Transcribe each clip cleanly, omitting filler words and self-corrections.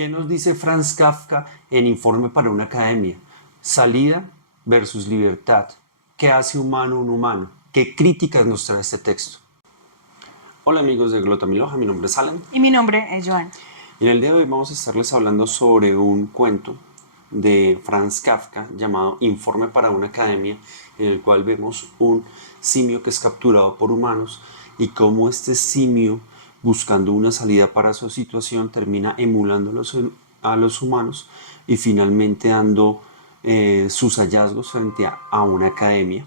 ¿Qué nos dice Franz Kafka en Informe para una academia? Salida versus libertad. ¿Qué hace humano un humano? ¿Qué críticas nos trae este texto? Hola amigos de Glota Miloja, mi nombre es Alan. Y mi nombre es Joan. Y en el día de hoy vamos a estarles hablando sobre un cuento de Franz Kafka llamado Informe para una academia, en el cual vemos un simio que es capturado por humanos y cómo este simio, buscando una salida para su situación, termina emulando a los humanos y finalmente dando sus hallazgos frente a una academia,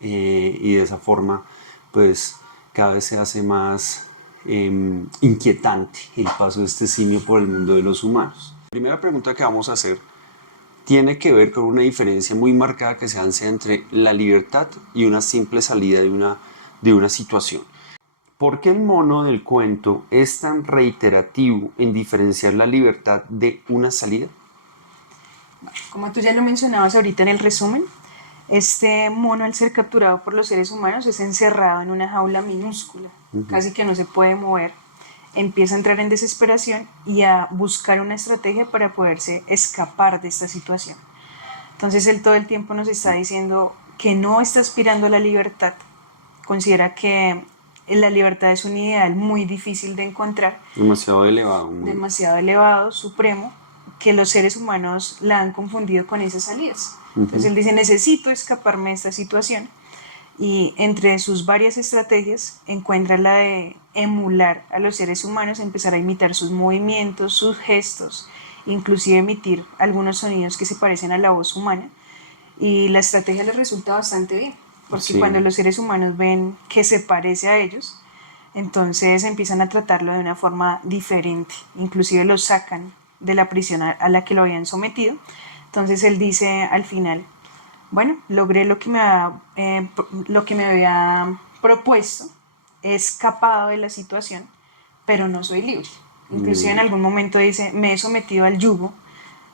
y de esa forma pues cada vez se hace más inquietante el paso de este simio por el mundo de los humanos. La primera pregunta que vamos a hacer tiene que ver con una diferencia muy marcada que se hace entre la libertad y una simple salida de una situación. ¿Por qué el mono del cuento es tan reiterativo en diferenciar la libertad de una salida? Como tú ya lo mencionabas ahorita en el resumen, este mono, al ser capturado por los seres humanos, es encerrado en una jaula minúscula, casi que no se puede mover. Empieza a entrar en desesperación y a buscar una estrategia para poderse escapar de esta situación. Entonces él todo el tiempo nos está diciendo que no está aspirando a la libertad. Considera que la libertad es un ideal muy difícil de encontrar. Demasiado elevado. Demasiado elevado, supremo, que los seres humanos la han confundido con esas salidas. Entonces él dice, necesito escaparme de esta situación, y entre sus varias estrategias encuentra la de emular a los seres humanos, empezar a imitar sus movimientos, sus gestos, inclusive emitir algunos sonidos que se parecen a la voz humana, y la estrategia les resulta bastante bien, porque cuando los seres humanos ven que se parece a ellos, entonces empiezan a tratarlo de una forma diferente, inclusive lo sacan de la prisión a la que lo habían sometido. Entonces él dice al final, bueno, logré lo que me había propuesto, he escapado de la situación, pero no soy libre. Inclusive en algún momento dice, me he sometido al yugo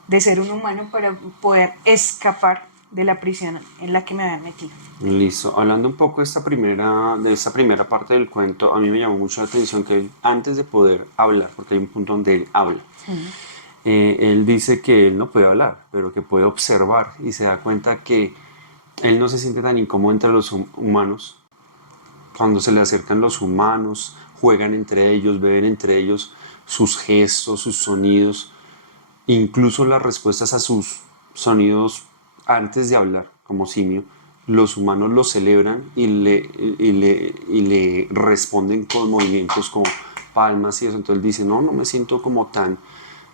de ser un humano para poder escapar de la prisión en la que me habían metido. Listo. Hablando un poco de esta primera parte del cuento, a mí me llamó mucho la atención que él, antes de poder hablar, porque hay un punto donde él habla, él dice que él no puede hablar, pero que puede observar, y se da cuenta que él no se siente tan incómodo entre los humanos. Cuando se le acercan los humanos, juegan entre ellos, beben entre ellos, sus gestos, sus sonidos, incluso las respuestas a sus sonidos antes de hablar, como simio, los humanos lo celebran y le responden con movimientos como palmas y eso. Entonces él dice, no me siento como tan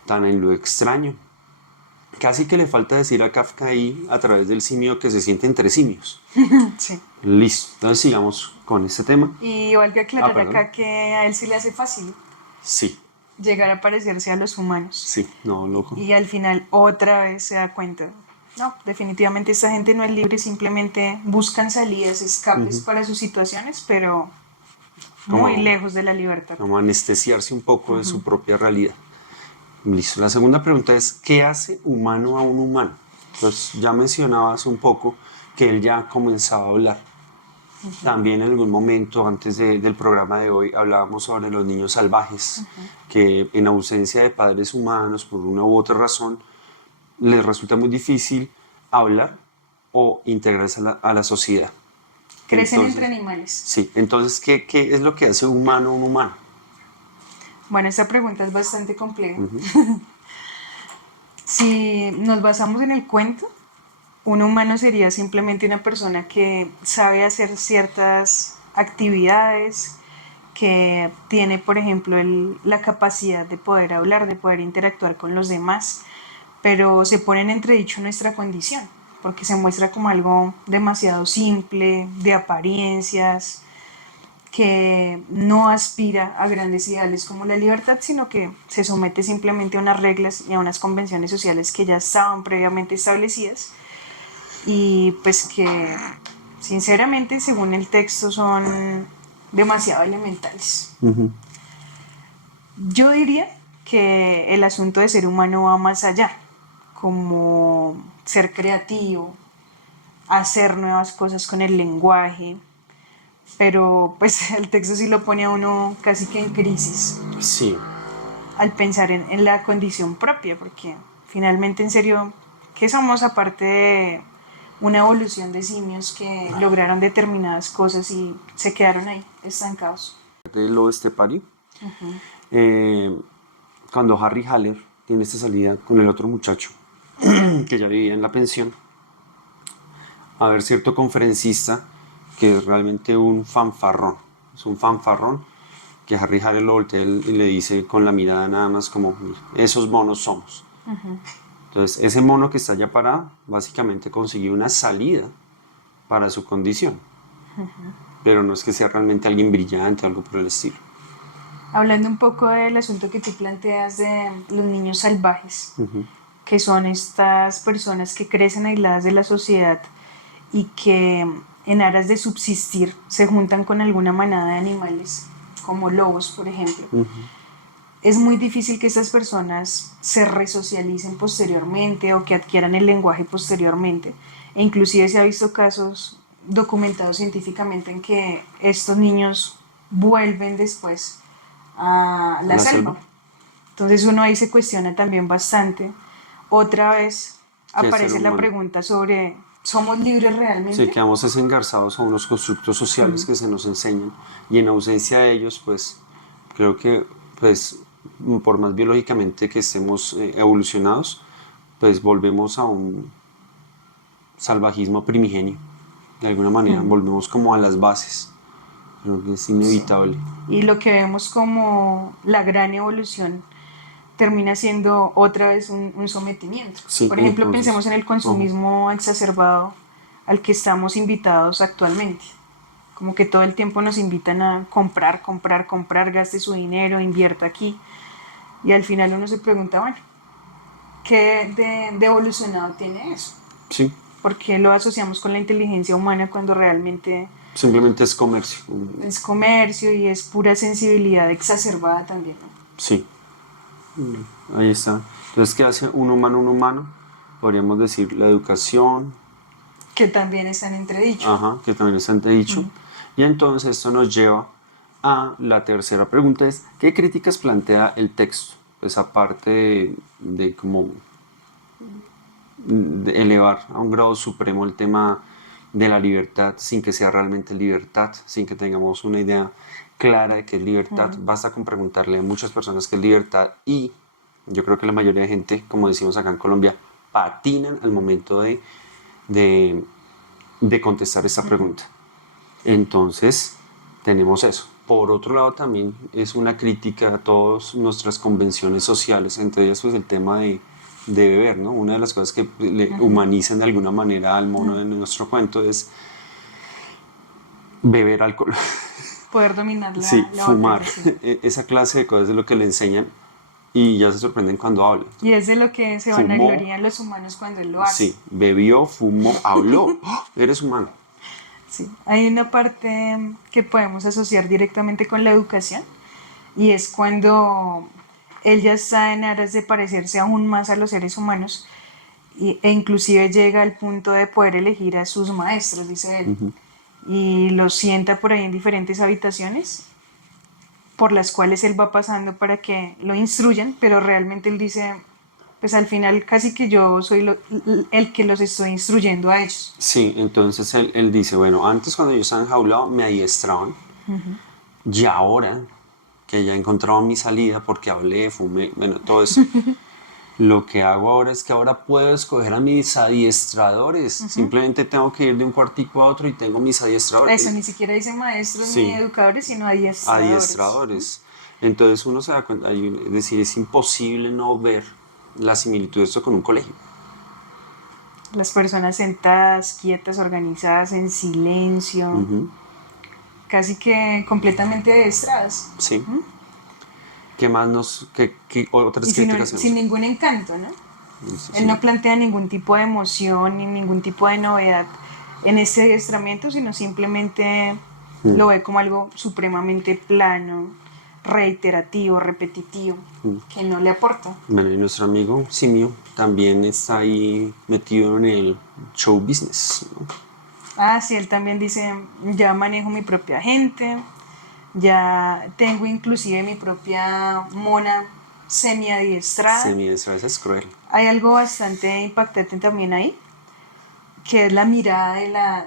en lo extraño. Casi que le falta decir a Kafka ahí, a través del simio, que se siente entre simios. Sí. Listo, entonces sigamos con este tema. Y valga aclarar acá que a él se le hace fácil llegar a parecerse a los humanos. Sí, no, loco. Y al final otra vez se da cuenta, no, definitivamente esta gente no es libre, simplemente buscan salidas, escapes para sus situaciones, pero muy lejos de la libertad. Como anestesiarse un poco de su propia realidad. Listo. La segunda pregunta es, ¿qué hace humano a un humano? Pues ya mencionabas un poco que él ya comenzaba a hablar. También en algún momento antes del programa de hoy hablábamos sobre los niños salvajes, que en ausencia de padres humanos, por una u otra razón, les resulta muy difícil hablar o integrarse a la sociedad. Crecen entre animales. Sí, entonces, ¿qué es lo que hace humano a un humano? Bueno, esta pregunta es bastante compleja. Si nos basamos en el cuento, un humano sería simplemente una persona que sabe hacer ciertas actividades, que tiene, por ejemplo, la capacidad de poder hablar, de poder interactuar con los demás, pero se pone en entredicho nuestra condición, porque se muestra como algo demasiado simple, de apariencias, que no aspira a grandes ideales como la libertad, sino que se somete simplemente a unas reglas y a unas convenciones sociales que ya estaban previamente establecidas, y pues que sinceramente, según el texto, son demasiado elementales. Yo diría que el asunto de ser humano va más allá, como ser creativo, hacer nuevas cosas con el lenguaje, pero pues el texto sí lo pone a uno casi que en crisis. Sí. al pensar en la condición propia, porque finalmente, en serio, ¿qué somos aparte de una evolución de simios que lograron determinadas cosas y se quedaron ahí, estancados? El lobo estepario, eh, cuando Harry Haller tiene esta salida con el otro muchacho que ya vivía en la pensión, a ver cierto conferencista que es realmente un fanfarrón, es un fanfarrón, que Harry Haller lo voltea y le dice con la mirada nada más como, esos monos somos. Entonces, ese mono que está allá parado, básicamente consiguió una salida para su condición. Pero no es que sea realmente alguien brillante o algo por el estilo. Hablando un poco del asunto que tú planteas de los niños salvajes, que son estas personas que crecen aisladas de la sociedad y que en aras de subsistir se juntan con alguna manada de animales, como lobos, por ejemplo. Es muy difícil que estas personas se resocialicen posteriormente o que adquieran el lenguaje posteriormente. E inclusive se ha visto casos documentados científicamente en que estos niños vuelven después a la selva. Entonces uno ahí se cuestiona también bastante. Otra vez aparece la pregunta sobre, ¿somos libres realmente? Sí, quedamos engarzados a unos constructos sociales que se nos enseñan, y en ausencia de ellos, pues creo que, pues, por más biológicamente que estemos evolucionados, pues volvemos a un salvajismo primigenio. De alguna manera, volvemos como a las bases. Creo que es inevitable. Sí. Y lo que vemos como la gran evolución termina siendo otra vez un sometimiento. Sí, por ejemplo, entonces, pensemos en el consumismo exacerbado al que estamos invitados actualmente. Como que todo el tiempo nos invitan a comprar, comprar, comprar, gaste su dinero, invierta aquí. Y al final uno se pregunta, bueno, ¿qué de evolucionado tiene eso? Sí. ¿Por qué lo asociamos con la inteligencia humana cuando realmente simplemente es comercio? Es comercio y es pura sensibilidad exacerbada también, ¿no? Sí. Ahí está. Entonces, ¿qué hace un humano un humano? Podríamos decir la educación. Que también está en entredicho. Ajá, que también está en entredicho. Y entonces esto nos lleva a la tercera pregunta, es ¿qué críticas plantea el texto? Pues aparte de como de elevar a un grado supremo el tema de la libertad sin que sea realmente libertad, sin que tengamos una idea clara de qué es libertad. Basta con preguntarle a muchas personas qué es libertad, y yo creo que la mayoría de gente, como decimos acá en Colombia, patinan al momento de contestar esta pregunta. Entonces, tenemos eso. Por otro lado, también es una crítica a todas nuestras convenciones sociales, entre ellas pues el tema de beber, ¿no? Una de las cosas que le humanizan de alguna manera al mono de nuestro cuento es beber alcohol. Poder dominar Sí, la fumar. botella, sí. Esa clase de cosas es lo que le enseñan, y ya se sorprenden cuando hablan. Y es de lo que se Fumó, vanaglorían los humanos cuando él lo hace. sí, bebió, fumó, habló. ¡Oh! Eres humano. Sí. Hay una parte que podemos asociar directamente con la educación, y es cuando él ya está en aras de parecerse aún más a los seres humanos e inclusive llega al punto de poder elegir a sus maestros, dice él, y los sienta por ahí en diferentes habitaciones por las cuales él va pasando para que lo instruyan, pero realmente él dice, pues al final casi que yo soy el que los estoy instruyendo a ellos. Sí, entonces él dice, bueno, antes cuando yo estaba enjaulado me adiestraban, y ahora que ya he encontrado mi salida porque hablé, fumé, bueno, todo eso, lo que hago ahora es que ahora puedo escoger a mis adiestradores. Simplemente tengo que ir de un cuartico a otro y tengo mis adiestradores. Eso, ni siquiera dice maestros Sí. ni educadores, sino adiestradores. Adiestradores. Entonces uno se da cuenta, es decir, es imposible no ver la similitud de esto con un colegio. Las personas sentadas, quietas, organizadas, en silencio, casi que completamente adiestradas. Sí. ¿Qué más qué otras Y críticas sin ningún encanto, ¿no? Sí. Él no plantea ningún tipo de emoción ni ningún tipo de novedad en este adiestramiento, sino simplemente lo ve como algo supremamente plano, reiterativo, repetitivo, que no le aporta. Bueno, y nuestro amigo Simio también está ahí metido en el show business, ¿no? Ah, sí, él también dice, ya manejo mi propia gente, ya tengo inclusive mi propia mona semiadiestrada. Semidesnuda, esa es cruel. Hay algo bastante impactante también ahí, que es la mirada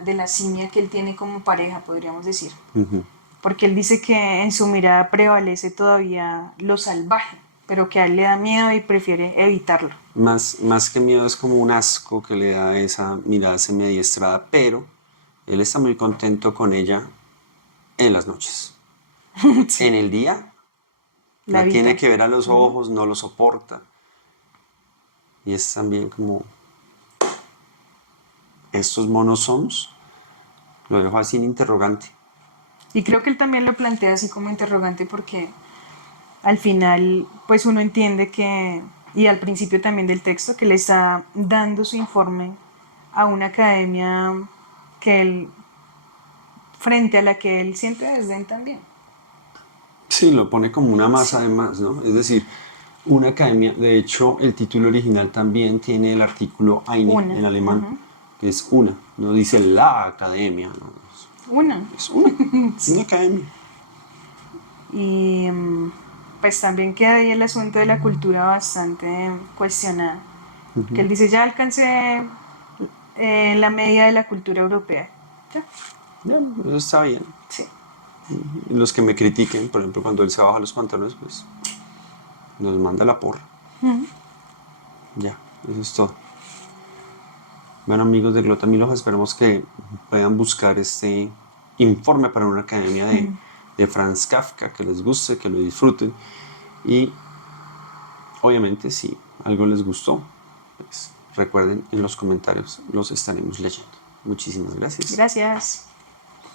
de la simia que él tiene como pareja, podríamos decir. Ujú. Porque él dice que en su mirada prevalece todavía lo salvaje, pero que a él le da miedo y prefiere evitarlo. Más que miedo es como un asco que le da esa mirada semiadiestrada, pero él está muy contento con ella en las noches. En el día La la tiene evita. que ver a los ojos, no lo soporta. Y es también como, ¿estos monos somos? Lo dejo así en interrogante. Y creo que él también lo plantea así como interrogante porque al final pues uno entiende que, y al principio también del texto, que le está dando su informe a una academia que él, frente a la que él siente desdén también. Sí, lo pone como una masa de más, ¿no? Es decir, una academia, de hecho, el título original también tiene el artículo eine Una. en alemán, Ujú. que es una, no dice la academia, no, Una. es una, Sí. una academia. Y pues también queda ahí el asunto de la cultura bastante cuestionada. Que él dice, ya alcancé la media de la cultura europea. Ya, Ya, eso está bien. sí. Y los que me critiquen, por ejemplo, cuando él se baja los pantalones, pues nos manda la porra. Ya, eso es todo. Bueno, amigos de Glotamilos, esperemos que puedan buscar este informe para una academia de Franz Kafka, que les guste, que lo disfruten. Y obviamente, si algo les gustó, pues recuerden en los comentarios, los estaremos leyendo. Muchísimas gracias. Gracias.